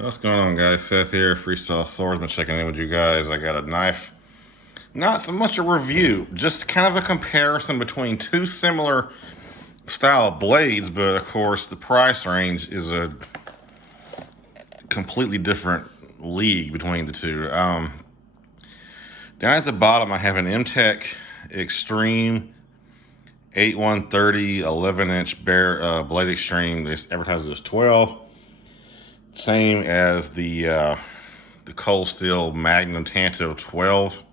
What's going on, guys? Seth here, Freestyle Swordsman, checking in with you guys. I got a knife. Not so much a review, just kind of a comparison between two similar style blades, but of course the price range is a completely different league between the two. Down at the bottom, I have an mtech Extreme 8130 11-inch bare blade extreme. They advertise it as 12. Same as the Cold Steel Magnum Tanto 12.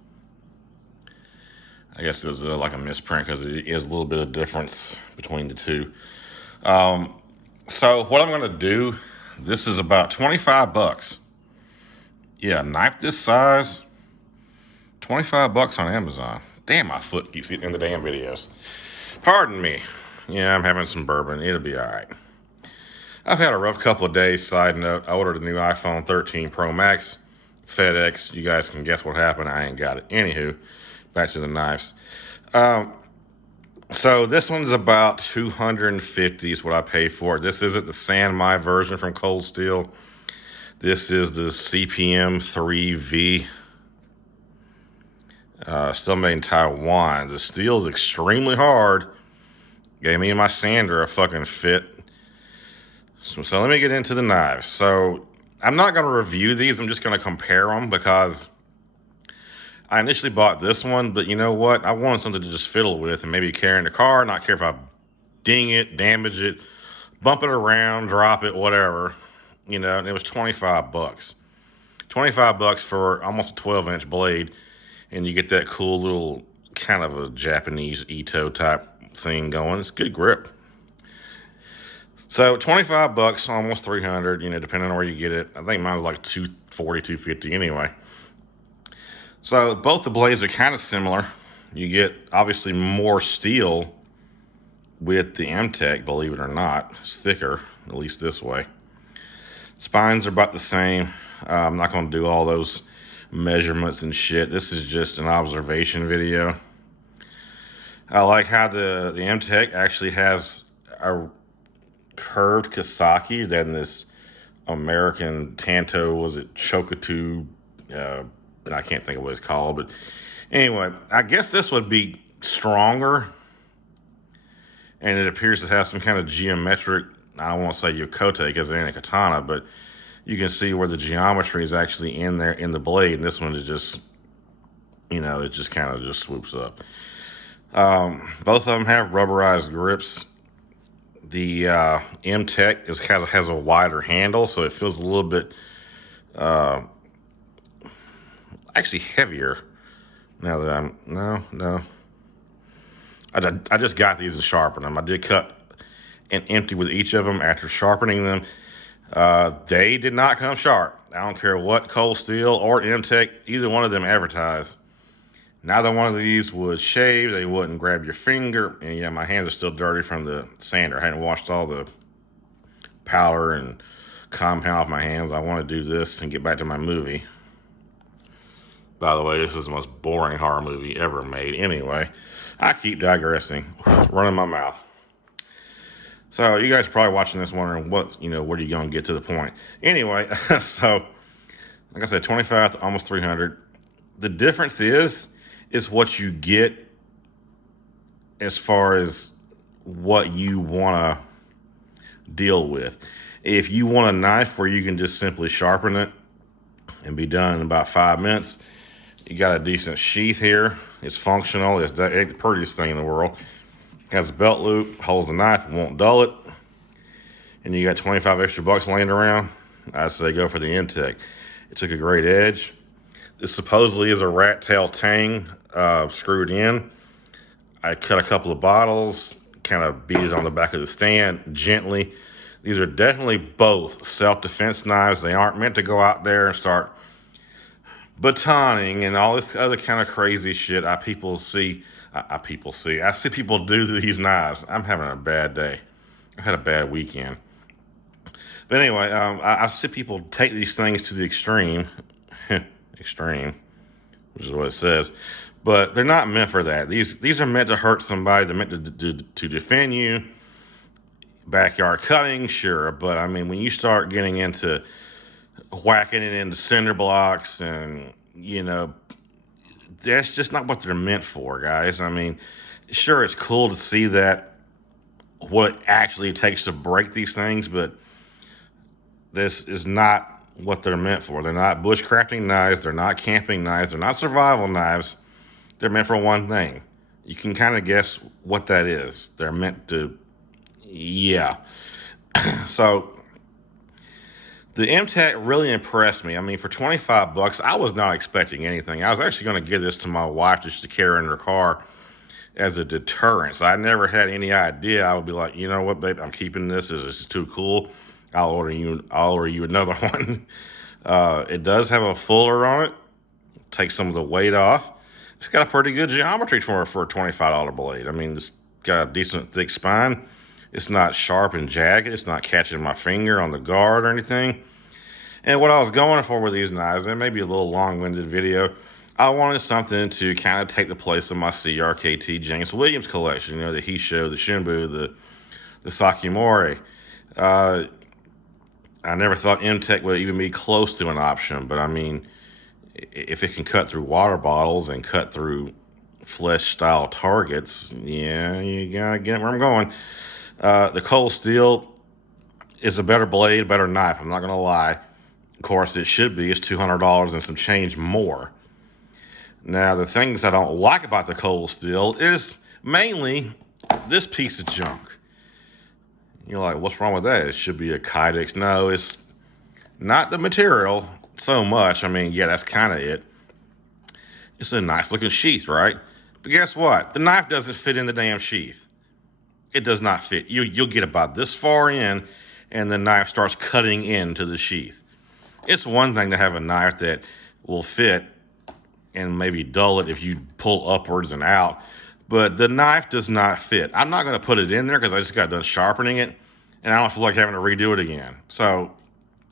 I guess there's like a misprint because it is a little bit of difference between the two. So what I'm going to do, this is about 25 bucks. Yeah, knife this size, 25 bucks on Amazon. Damn, my foot keeps getting in the damn videos. Pardon me. Yeah, I'm having some bourbon. It'll be all right. I've had a rough couple of days. Side note, I ordered a new iPhone 13 Pro Max. FedEx, you guys can guess what happened. I ain't got it. Anywho, back to the knives. So this one's about $250 is what I paid for it. This isn't the San Mai version from Cold Steel. This is the CPM 3V. Still made in Taiwan. The steel is extremely hard. Gave me and my sander a fucking fit. So let me get into the knives. So I'm not going to review these. I'm just going to compare them because I initially bought this one, but you know what? I wanted something to just fiddle with and maybe carry in the car. Not care if I ding it, damage it, bump it around, drop it, whatever. You know, and it was 25 bucks. 25 bucks for almost a 12-inch blade, and you get that cool little kind of a Japanese Ito type thing going. It's good grip. So 25 bucks, almost 300, you know, depending on where you get it. I think mine was like 240, 250 anyway. So both the blades are kind of similar. You get obviously more steel with the mtech, believe it or not. It's thicker, at least this way. Spines are about the same. I'm not going to do all those measurements and shit. This is just an observation video. I like how the mtech actually has a curved Kasaki than this American Tanto, was it Chokutu? I can't think of what it's called, but anyway, I guess this would be stronger, and it appears to have some kind of geometric, I don't want to say yokote because it ain't a katana, but you can see where the geometry is actually in there in the blade, and this one is just, you know, it just kind of just swoops up. Both of them have rubberized grips. The mtech has a wider handle, so it feels a little bit actually heavier. Now that I just got these to sharpen them. I did cut and empty with each of them after sharpening them. They did not come sharp. I don't care what Cold Steel or mtech, either one of them advertised. Neither one of these would shave. They wouldn't grab your finger. And yeah, my hands are still dirty from the sander. I hadn't washed all the powder and compound off my hands. I want to do this and get back to my movie. By the way, this is the most boring horror movie ever made. Anyway, I keep digressing, running my mouth. So you guys are probably watching this wondering what, you know, where are you going to get to the point? Anyway, so like I said, 25 to almost 300. The difference is what you get as far as what you want to deal with. If you want a knife where you can just simply sharpen it and be done in about 5 minutes, you got a decent sheath here. It's functional. It's the prettiest thing in the world. It has a belt loop, holds the knife, won't dull it. And you got 25 extra bucks laying around, I'd say go for the mtech. It took a great edge. This supposedly is a rat tail tang screwed in. I cut a couple of bottles, kind of beat it on the back of the stand gently. These are definitely both self-defense knives. They aren't meant to go out there and start batoning and all this other kind of crazy shit I see people do to these knives. I'm having a bad day. I had a bad weekend. But anyway, I see people take these things to the extreme. Extreme, which is what it says. But they're not meant for that. These are meant to hurt somebody. They're meant to defend you. Backyard cutting, sure. But I mean, when you start getting into whacking it into cinder blocks, and that's just not what they're meant for, guys. I mean, sure, it's cool to see that what it actually takes to break these things, but this is not what they're meant for. They're not bushcrafting knives. They're not camping knives. They're not survival knives. They're meant for one thing. You can kind of guess what that is. They're meant to, yeah. So the mtech really impressed me. I mean, for 25 bucks, I was not expecting anything. I was actually going to give this to my wife just to carry in her car as a deterrent. So I never had any idea. I would be like, you know what, babe, I'm keeping this. This is too cool. I'll order you another one. It does have a fuller on it. Takes some of the weight off. It's got a pretty good geometry for a $25 blade. I mean, it's got a decent thick spine. It's not sharp and jagged. It's not catching my finger on the guard or anything. And what I was going for with these knives, and maybe a little long-winded video, I wanted something to kind of take the place of my CRKT James Williams collection. The Hisho, the Shimbu, the Sakimori. I never thought mtech would even be close to an option, but I mean, if it can cut through water bottles and cut through flesh-style targets, yeah, you gotta get where I'm going. The Cold Steel is a better blade, better knife. I'm not gonna lie. Of course, it should be. It's $200 and some change more. Now, the things I don't like about the Cold Steel is mainly this piece of junk. You're like, what's wrong with that? It should be a Kydex. No, it's not the material so much. I mean, yeah, that's kind of it. It's a nice looking sheath, right? But guess what? The knife doesn't fit in the damn sheath. It does not fit. You'll get about this far in, and the knife starts cutting into the sheath. It's one thing to have a knife that will fit and maybe dull it if you pull upwards and out, but the knife does not fit. I'm not going to put it in there because I just got done sharpening it, and I don't feel like having to redo it again. So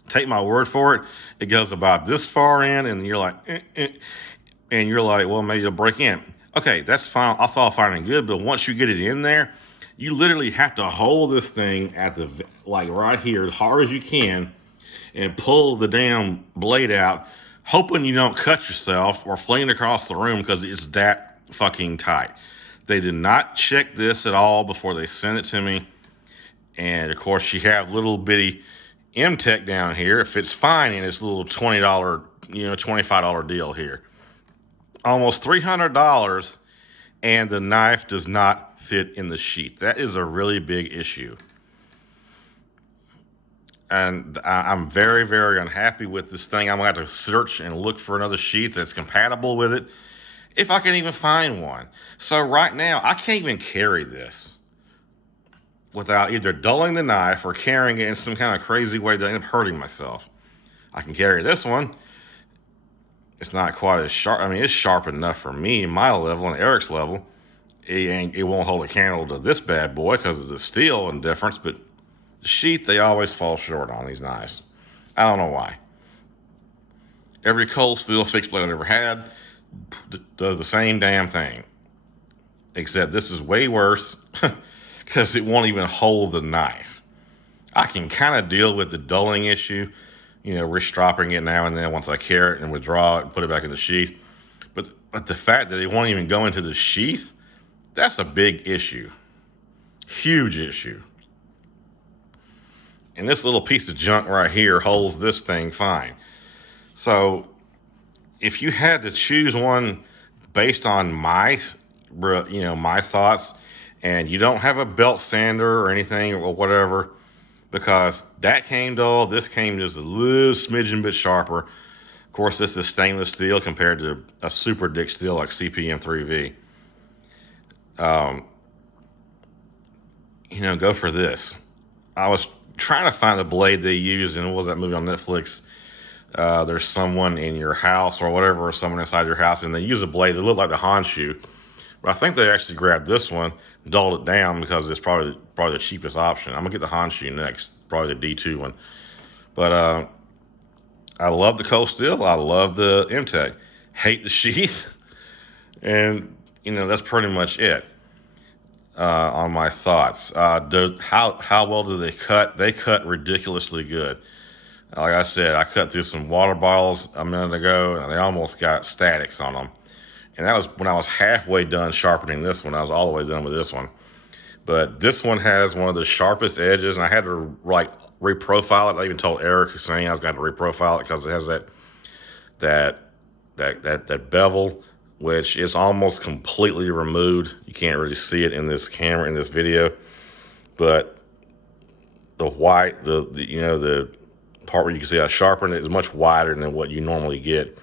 take my word for it. It goes about this far in, and you're like, and you're like, well, maybe it'll break in. Okay, that's fine. That's all fine and good, but once you get it in there, you literally have to hold this thing at the, like right here, as hard as you can, and pull the damn blade out, hoping you don't cut yourself or fling it across the room because it's that fucking tight. They did not check this at all before they sent it to me. And of course, you have little bitty mtech down here. It fits fine in this little $20, $25 deal here. Almost $300, and the knife does not fit in the sheath. That is a really big issue. And I'm very, very unhappy with this thing. I'm going to have to search and look for another sheath that's compatible with it, if I can even find one. So right now, I can't even carry this without either dulling the knife or carrying it in some kind of crazy way that I end up hurting myself. I can carry this one. It's not quite as sharp. I mean, it's sharp enough for me, my level and Eric's level. It won't hold a candle to this bad boy because of the steel and difference, but the sheath, they always fall short on these knives. I don't know why. Every Cold Steel fixed blade I've ever had does the same damn thing. Except this is way worse because it won't even hold the knife. I can kind of deal with the dulling issue, restropping it now and then once I carry it and withdraw it and put it back in the sheath. But the fact that it won't even go into the sheath, that's a big issue. Huge issue. And this little piece of junk right here holds this thing fine. So if you had to choose one based on my thoughts, and you don't have a belt sander or anything or whatever, because that came dull, this came just a little smidgen bit sharper. Of course, this is stainless steel compared to a super dick steel like CPM 3V. Go for this. I was trying to find the blade they used, and what was that movie on Netflix? There's someone in your house or whatever, or someone inside your house, and they use a blade that looked like the Honshu. But I think they actually grabbed this one, dulled it down because it's probably the cheapest option. I'm gonna get the Honshu next, probably the D2 one. But I love the Cold Steel. I love the mtech. Hate the sheath, and that's pretty much it. On my thoughts, how well do they cut? They cut ridiculously good. Like I said, I cut through some water bottles a minute ago, and they almost got statics on them. And that was when I was halfway done sharpening this one. I was all the way done with this one. But this one has one of the sharpest edges, and I had to like reprofile it. I even told Eric Hussein I was going to reprofile it because it has that bevel, which is almost completely removed. You can't really see it in this camera, in this video, but the white, the part where you can see I sharpened it is much wider than what you normally get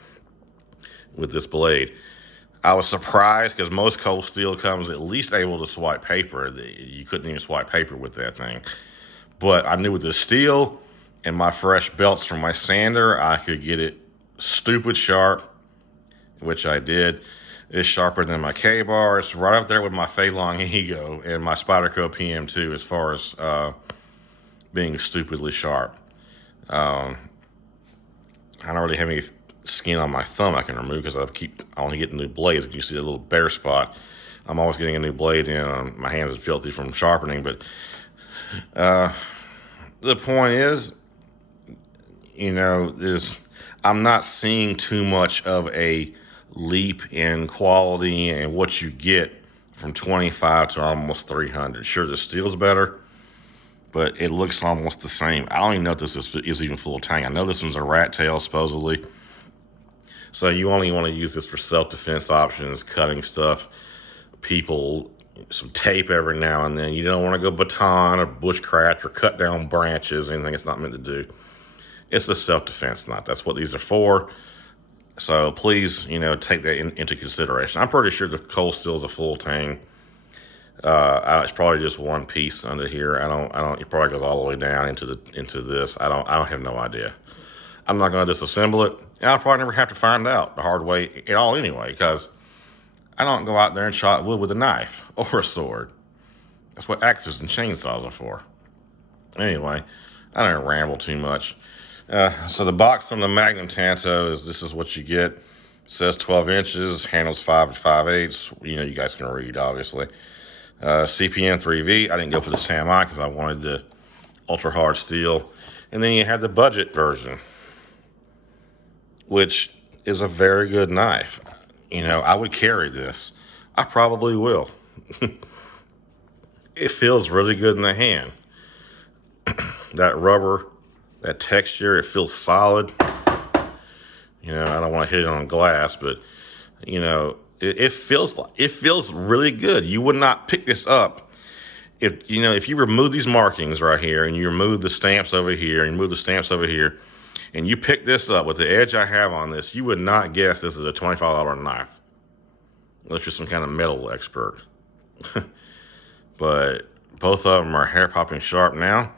with this blade. I was surprised because most Cold Steel comes at least able to swipe paper. You couldn't even swipe paper with that thing. But I knew with the steel and my fresh belts from my sander, I could get it stupid sharp, which I did. It's sharper than my K-bar. It's right up there with my Feilong Ego and my Spyderco PM2 as far as being stupidly sharp. I don't really have any skin on my thumb I can remove because I only get new blades. You see a little bare spot. I'm always getting a new blade in. My hands are filthy from sharpening, but the point is, I'm not seeing too much of a leap in quality and what you get from 25 to almost 300. Sure, the steel's better, but it looks almost the same. I don't even know if this is even full tang. I know this one's a rat tail, supposedly. So you only want to use this for self-defense options, cutting stuff, people, some tape every now and then. You don't want to go baton or bushcraft or cut down branches, anything it's not meant to do. It's a self-defense knot. That's what these are for. So please, take that into consideration. I'm pretty sure the Cold Steel is a full tang. It's probably just one piece under here. It probably goes all the way down into this. I don't have no idea. I'm not going to disassemble it. And I'll probably never have to find out the hard way at all anyway, because I don't go out there and chop wood with a knife or a sword. That's what axes and chainsaws are for. Anyway, I don't ramble too much. So the box from the Magnum Tanto this is what you get. It says 12 inches, handles 5 5/8. You guys can read, obviously. CPM 3V. I didn't go for the Samurai because I wanted the ultra hard steel. And then you have the budget version, which is a very good knife. I would carry this. I probably will. It feels really good in the hand. That rubber, that texture, it feels solid. I don't want to hit it on glass, but it feels really good. You would not pick this up if you remove these markings right here and you remove the stamps over here and remove the stamps over here, and you pick this up with the edge I have on this, you would not guess this is a $25 knife. Unless you're some kind of metal expert. But both of them are hair-popping sharp now.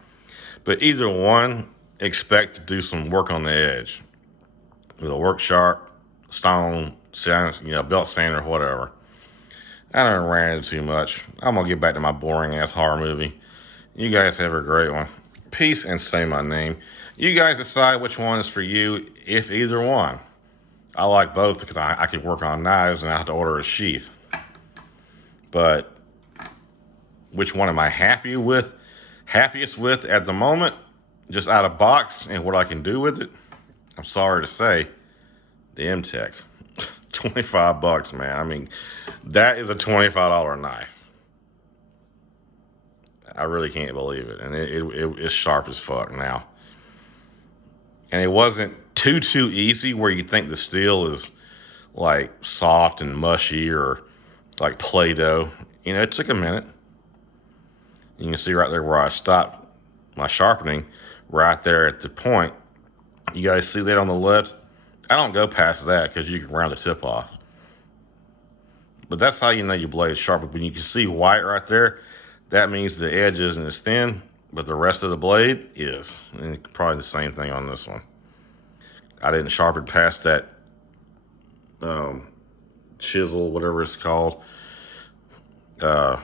But either one, expect to do some work on the edge. With a work sharp, stone, belt sander, whatever. I don't rant too much. I'm going to get back to my boring-ass horror movie. You guys have a great one. Peace and say my name. You guys decide which one is for you, if either one. I like both because I can work on knives and I have to order a sheath. But which one am I happiest with at the moment, just out of box and what I can do with it? I'm sorry to say, the mtech. $25, man. I mean, that is a $25 knife. I really can't believe it. And it's sharp as fuck now. And it wasn't too easy where you think the steel is like soft and mushy or like Play-Doh. It took a minute. You can see right there where I stopped my sharpening, right there at the point. You guys see that on the left? I don't go past that because you can round the tip off. But that's how you know your blade is sharp. When you can see white right there, that means the edge isn't as thin, but the rest of the blade is. And probably the same thing on this one. I didn't sharpen past that chisel, whatever it's called, tip,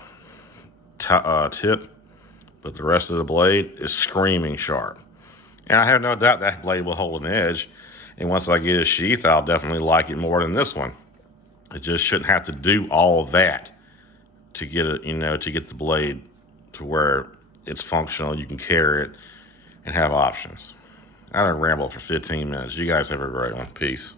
but the rest of the blade is screaming sharp. And I have no doubt that blade will hold an edge. And once I get a sheath, I'll definitely like it more than this one. It just shouldn't have to do all of that to get it, to get the blade to where it's functional. You can carry it and have options. I done rambled for 15 minutes. You guys have a great one. Peace.